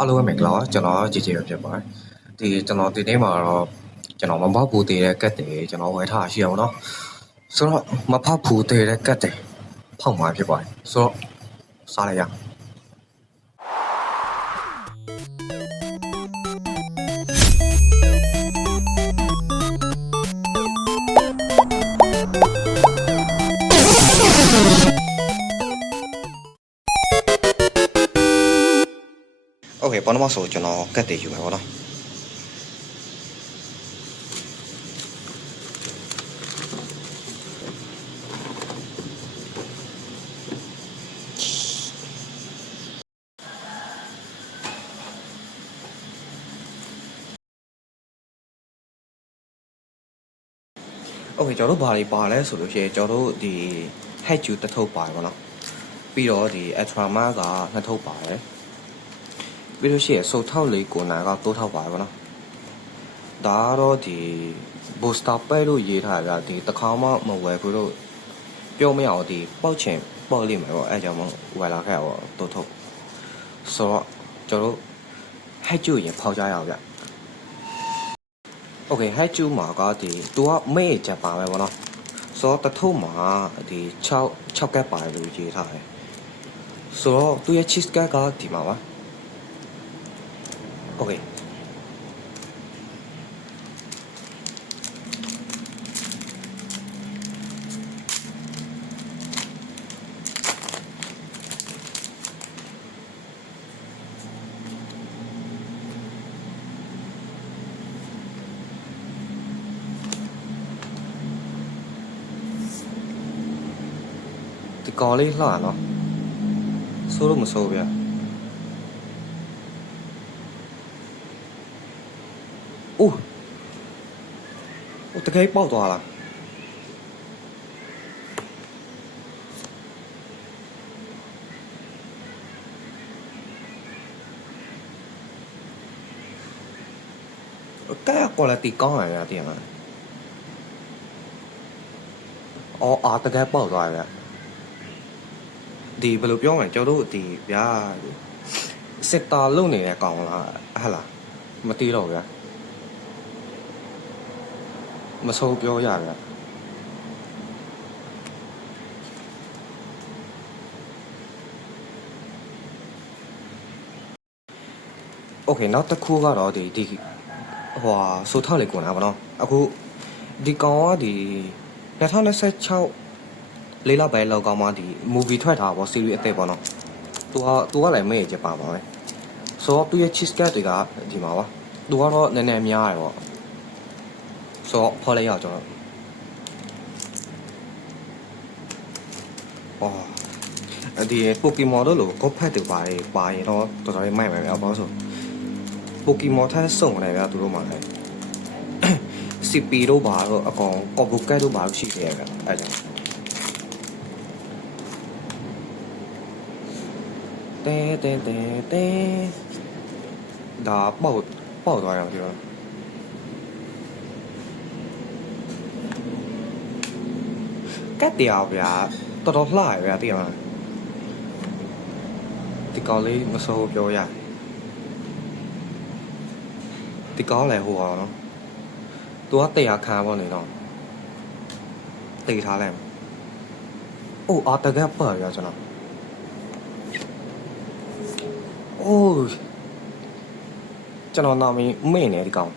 အားလုံးပဲမင်္ဂလာပါကျွန်တော်ကြည်ကြည်ရဖြစ်ပါတယ်ဒီကျွန်တော်ဒီနေ့မှာတော့ကျွန်တော်မဖောက်ဘူးတည်တဲ့ကတ်တွေကျွန်တော်ဝယ်ထားရှိအောင်နော်ဆိုတော့မဖောက်ဘူးတည်တဲ့ကတ်တွေဖောက်မှာဖြစ်ပါတယ်ဆိုတော့စားလိုက်ရโอเคပထမဆိုကျွန်တော်ကတ်တွေယူမယ်ပေါ့နော်โอเคကျွန်တော်တို့ဘာတွေပါလဲဆိုလို့ရှိရင်ကျွန်တော်တို့ဒီ head juice တစ်ထုပ်ပါတယ်ပေါ့နော်ပြီးတော့ဒီ extra mark ကနှစ်ထုပ်ပါတယ်ပြီးလို့ရှိရင်စုပ်ထောက်လေးကိုနာကတိုးထောက်ပါတယ်ပေါ့နော်ဒါကတော့ဒီ booster ပဲလို့ရေးထားတာဒီတစ်ခါမှမဝယ်ဘူးလို့ပြောမရအောင်ဒီပေါက်ချင်ပေါက်လိမ့်မယ်ပေါ့အဲကြောင့်မဝယ်လာခဲ့တော့တိုးထုတ်ဆိုတော့ကျွန်တော်တို့ head juice ရင်ဖောက်ကြရအောင်ဗျโอเค head juice မှာကဒီသူကမဲချက်ပါပဲပေါ့နော်ဆိုတော့တစ်ထုပ်မှာဒီ6ကက်ပါတယ်လို့ရေးထားတယ်ဆိုတော့သူရဲ့ cheese cake ကဒီမှာပါโอเคဒီကောလေးလှနော်ဆိုးလို့မဆိုးဗျအိုးတကယ်ပေါက်သွားလားကဲ quality ကောင်းရတဲ့မှာအော်တကယ်ပေါက်သွားရဒီဘယ်လိုပြောမလဲကျွန်တော်တို့ဒီဗျာစစ်တာလုံနေတဲ့ကောင်လားဟဲ့လားမသိတော့ဗျာမဆိုးပြောရဗျာโอเคနောက်တစ်ခုကတော့ဒီဟိုဆိုထောက်လေးကိုနာပါတော့အခုဒီကောင်ကဒီ2026လေးလပိုင်းလောက်ကောင်မှဒီ movie ထွက်တာပေါ့ series အသစ်ပေါ့နော်သူကလည်းမဲချက်ပါပါပဲဆိုတော့သူရဲ့ cheese cake တွေကဒီမှာပါသူကတော့နည်းနည်းများတယ်ပေါ့ဆိုတော့ဖော်လိုက်ရအောင်ကျွန်တော်ဒီ Pokemon တို့လိုကော့ဖက်တွေပါရင်တော့တော်တော်လေးမိုက်မယ်ဗျာဘာလို့ဆို Pokemon ထက်စုံတယ်ဗျာသူတို့မှလည်း CP တို့ပါတော့အကောင် Cobblecat တို့ပါလို့ရှိတယ်ဗျာအဲကြောင့်တဲဒါပေါက်သွားရအောင်ပြောကတ်တရားဗျာတော်တော်လှရဗျာသိရမလားဒီကောင်လေးမစိုးပြောရဒီကောင်လည်းဟိုအောင်နော်သူကတရားခံပေါ့နေတော့တေးထားလိုက်အိုးတကယ်ပါရကျွန်တော်အိုးကျွန်တော်နာမည်မေ့နေဒီကောင်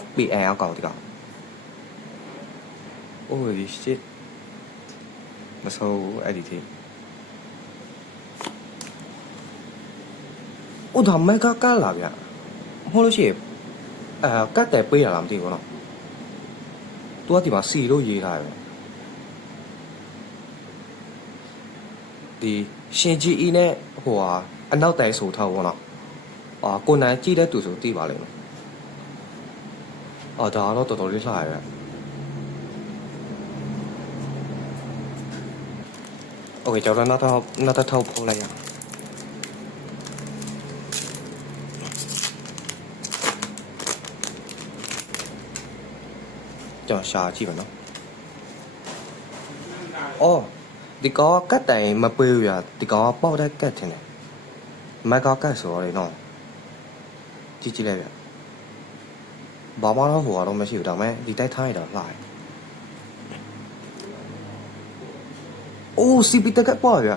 FBA အကောင်ဒီကောင် Holy shit မဆိုးအဲ့ဒီသေးအိုးဒါမကကလာဗျဟိုလို့ရှိရင်ကတ်တယ်ပေးရလားမသိဘူးနော်သူကဒီမှာစီလို့ရေးထားတယ်ဒီရှင်ကြီးအီနဲ့ဟိုဟာအနောက်တိုင်ဆိုထားဘောနော်ကိုနန်ကြည့်တဲ့သူဆိုသိပါလိမ့်မယ်ဒါတော့တော်တော်လေးလှရပဲโอเคကျွန်တော်နောက်တစ်ထောက်ဖုံးလိုက်ရကျွန်တော်ရှာကြည့်ပါနော်အော်ဒီကောင်ကတ်တိုင်မပေးဘူးရဒီကောင်ကပေါက်တဲ့ကတ်ထင်တယ် မက်ကကတ်ဆိုတော့လေနော်ကြည့်လိုက်ဗျဘာမှတော့ဟိုတော့မရှိဘူးဒါပေမဲ့ဒီတိုက်ထားရတော့လှတယ်အိုး CP တက်ကက်ပါဗျ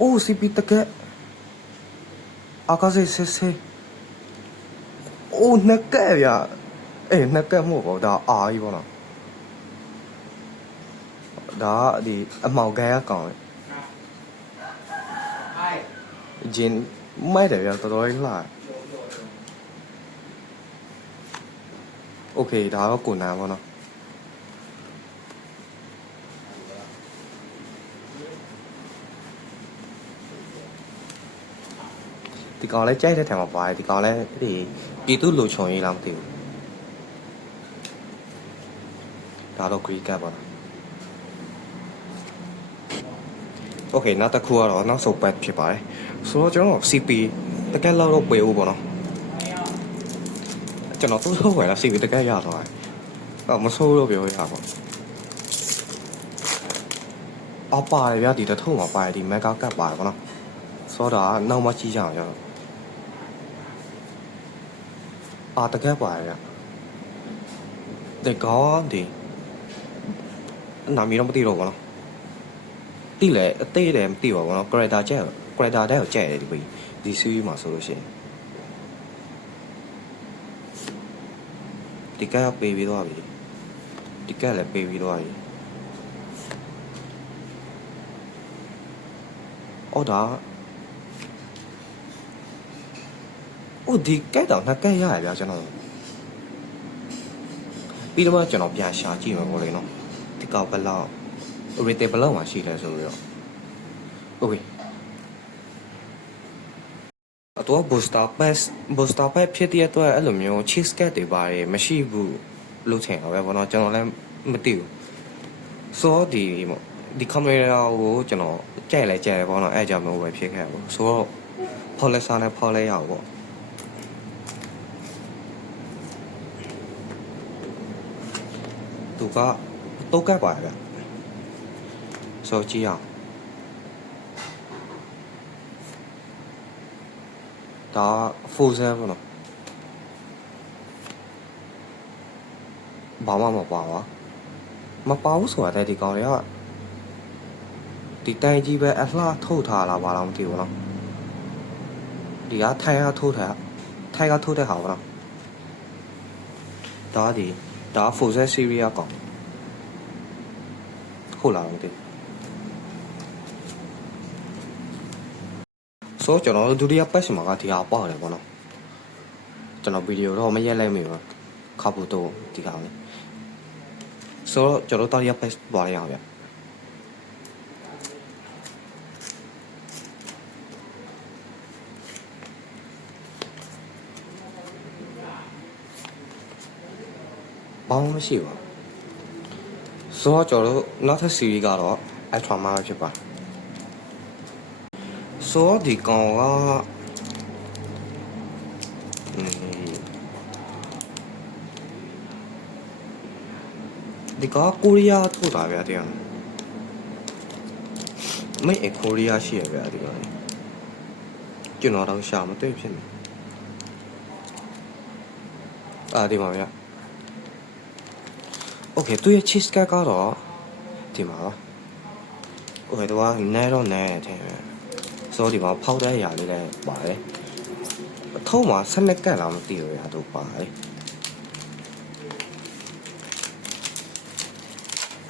အိုး CP တက်ကက်အာကာစေဆေဆေအိုးနှစ်ကက်ဗျနှစ်ကက်မဟုတ်ပါဘူးဒါအာကြီးပေါ့နော်ဒါဒီအမောက်ကန်ရကောင်ဂျင်းမိုက်တယ်ဗျတော်တော်ကြီးလှโอเคဒါတော့ကိုနန်းပေါ့နော်ဒီကောင်လဲကြိုက်တဲ့ထံမှာပါတယ်ဒီကောင်လဲဒီပြည်သူလူချုံရေးလားမသိဘူးဒါတော့ Greek ကပါโอเคနောက်တစ်ခုကတော့နောက်ဆုံးပတ်ဖြစ်ပါတယ်ဆိုတော့ကျွန်တော် CP တကယ်လောက်ပေးဦးပေါ့နော်ကျွန်တော်သုံးဝယ်လာ CP တကယ်ရတော့မဆိုးလို့ပြောရပါပေါ့အပါတယ်ဗျာဒီတထုံမှာပါတယ်ဒီ mega ကတ်ပါတယ်ပေါ့နော်ဆိုတော့နောက်မှကြီးကြအောင်ကျွန်တော်တကယ်ပါတယ်ဗျာဒီကောင်ဒီနာမည်တော့မသိတော့ဘူးနော်တိလေအသေးတယ်မသိပါဘူးနော် character တဲ့ကိုကြိုက်တယ်ဒီ series မှာဆိုလို့ရှိရင်ဒီကပေးပြီးတော့ပြီဒီကလည်းပေးပြီးတော့ပြီအော်ဒါအိုဒီကတော့နှစ်ကရရဗျာကျွန်တော်ပြီးတော့ကျွန်တော်ပြန်ရှာကြည့်မှာပေါ့လေနော်ဒီကောက်ဘလောက် rating ဘလောက်မှရှိလဲဆိုပြီးတော့โอเคအတော့ booster pass ဖြစ်တဲ့အတွက်အဲ့လိုမျိုး cheese cat တွေပါတယ်မရှိဘူးလို့ထင်တော့ပဲဘောနော်ကျွန်တော်လည်းမသိဘူးဆိုတော့ဒီ camera ကိုကျွန်တော်ကြိုက်တယ်ဘောနော်အဲ့ကြောင့်မျိုးပဲဖြစ်ခဲ့ဘူးဆိုတော့ဖော်လက်စားနဲ့ဖော်လဲရအောင်ပေါ့သူကတော့ကပ်ပါဗျဆိုကြည့်အောင်ဒါ full set ပေါ့နော်ဘာမှမပါဘူးဆိုတာဒီကောင်တွေကဒီတိုင်ကြီးပဲအလှထုတ်ထားလာပါလားမသိဘူးနော်ဒီကထိုင်ကထုတ်တဲ့ဟာပေါ့နော်ဒါ full set series ကောင်ဟုတ်လားမသိဆိုတော့ကျွန်တော်ဒုတိယပတ်စမှာကဒီဟာပေါက်တယ်ပေါ့နော်ကျွန်တော်ဗီဒီယိုတော့မရက်လိုက်မိဘူးခါဖို့တော့ဒီကောင်လေဆိုတော့ကျွန်တော်ဒုတိယပတ်သွားရအောင်ဗျဘာမှမရှိဘူးဆိုတော့ကျွန်တော်နောက်ထပ် series ကတော့ Ultra Man ဖြစ်ပါဆိုတော့ဒီကောင်ကဒီကကိုရီးယားထုတ်တာဗျာတရားไม่ကိုရီးယားရှိရဗျာဒီကကျွန်တော်တော့ရှာမတွေ့ဖြစ်နေဒီမှာဗျာโอเคသူရဲ့ cheese cake ကတော့ဒီမှာပါโอเคတော့နဲတော့နဲတယ်ဆိုတော့ဒီမှာဖောက်တဲ့အရာလေးလည်းပါတယ်အထုံးမှာဆက်လက်ကတ်လာမသိဘူးဗျာသူပါတယ်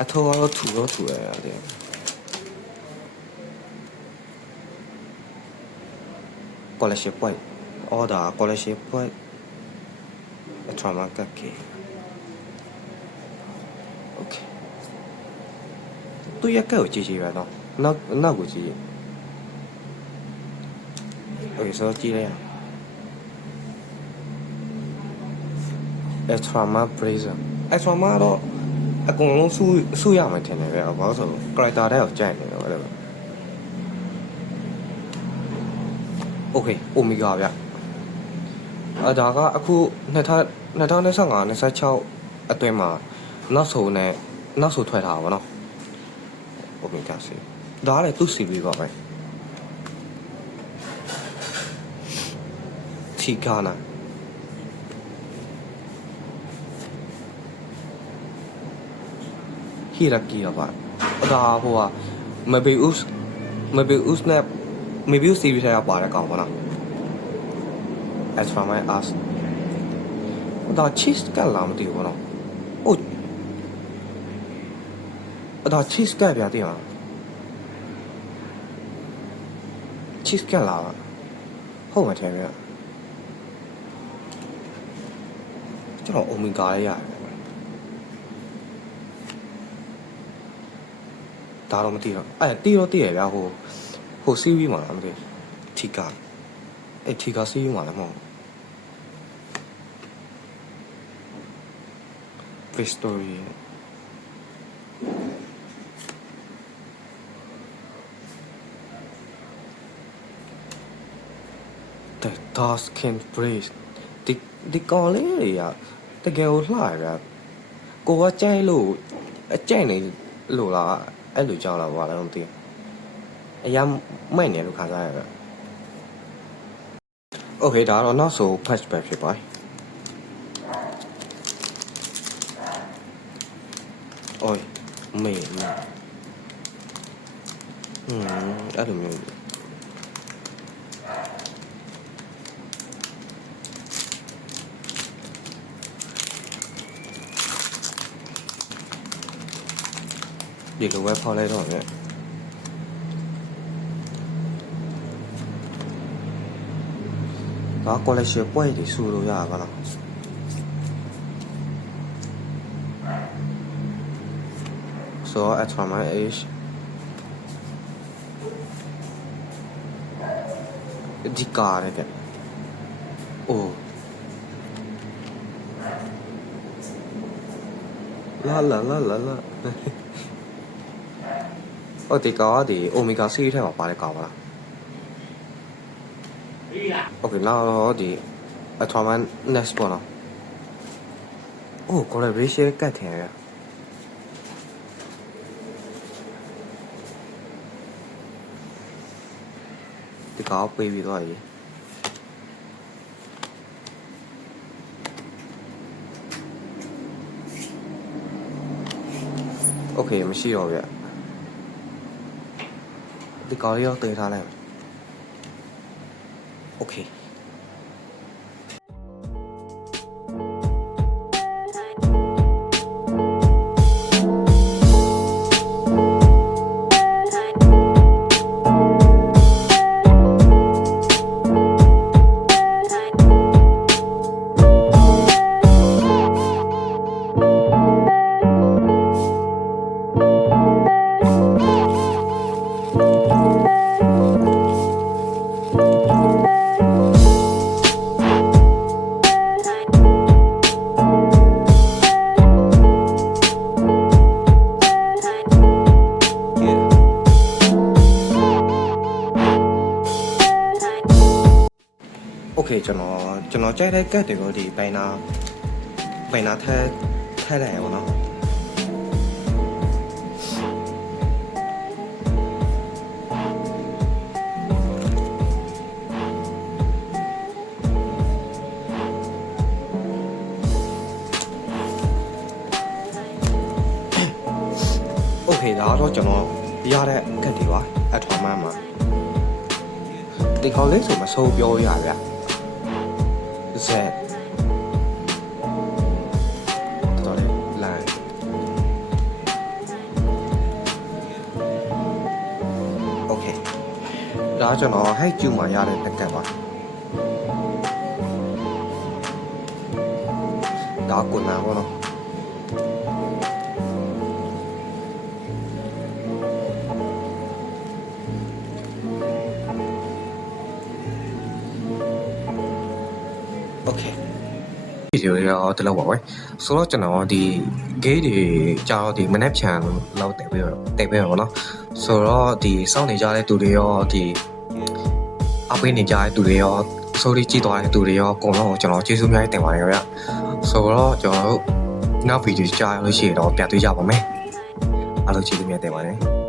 အထုံးကတော့ထူရရတယ်collection point order collection point trauma ကတ်ကေokay သူရက်ကဲကိုကြည့်ရတော့နောက်ကိုကြည့်okay ဆိုကြည့်လိုက်extra ma brazen extra ma တော့အကုန်လုံးဆူရမယ်ထင်တယ်ဗျာဘာလို့ဆို character တဲ့ကိုကြိုက်နေတယ်ဗျာ okay omega ဗျာဒါကအခု2025 26အတွင်းမှာနောက်ဆုံးထွက်ထားပါတော့ omega စီ ဒါလည်းသူ့ CV ပါပဲထီကာနာဟီရာကီပါဒါဟိုကမဘေဥစ်နဲ့ maybe CV ထဲကပါတဲ့ကောင်ပေါ့နော် as from my ass ဒါ cheese ကလာမသိဘူးပေါ့နော်ဟုတ်ဒါ cheese ကပြတဲ့ဟာ cheese ကလာဟုတ်မှထင်ဗျကျွန်တော် omega လေးရတယ်ဒါတော့မသိတော့တီးတော့တီးရဗျာဟို CV မှာလားမသိထီကာထီကာ CV မှာလည်းမဟုတ် Story the task can breathe ဒီကော်လေးတွေကတကယ်ကိုလှရဗျာကိုကကြိုက်လို့အကြိုက်နေလို့လားအဲ့လိုကြောက်လာပါလားမသိအရင်မိုက်နေလို့ခါစားရဗျာ Okay ဒါတော့နောက်ဆို patch ပဲဖြစ်ပါအိုးမေအဲ့လိုမျိုးဒီလိုပဲဖောက်လိုက်တော့ဗျဒါ collection ပွဲတွေစုလို့ရပါလား So at from my age di car ke oh la oh di car di omega series ထဲမှာပါတဲ့ကာပါလား Okay now di at from my next one oh collaboration ကတ်ထင်ရဒီကောက်ပေးပြီးသွားပြီโอเคမရှိတော့ဗျဒီကောက်လေးတော့တည်ထားလိုက်โอเคโอเคကျွန်တော်ကြိုက်တဲ့ကတ်တွေကိုဒီဘိုင်နာထဲလိုက်ရပါတော့โอเคဒါတော့ကျွန်တော်ရတဲ့ကတ်တွေပါအထောင်မှမှာဒီခေါင်းလေးဆိုမစိုးပြောရဗျZတော်လေး line okay ဒါကျွန်တော် height ကျူမှာရတဲ့တက်ကတ်ပါဒါကုနာဘောနော်Okay ဒီလိုရောတလောက်ပါပဲဆိုတော့ကျွန်တော်ဒီ gate တွေကြာတော့ဒီမနေ့ဖြန်လောက်တက်ပြီးတော့เนาะဆိုတော့ဒီစောင့်နေကြတဲ့သူတွေရောဒီအပေးနေကြတဲ့သူတွေရောဆိုရီကြည့်သွားတဲ့သူတွေရောအကုန်လုံးကျွန်တော်ကျေးဇူးများတင်ပါတယ်ခင်ဗျာဆိုတော့ကျွန်တော်နောက်ဗီဒီယိုကြာလို့ရှိရင်တော့ပြန်တွေ့ကြပါမယ်အားလုံးကျေးဇူးများတင်ပါတယ်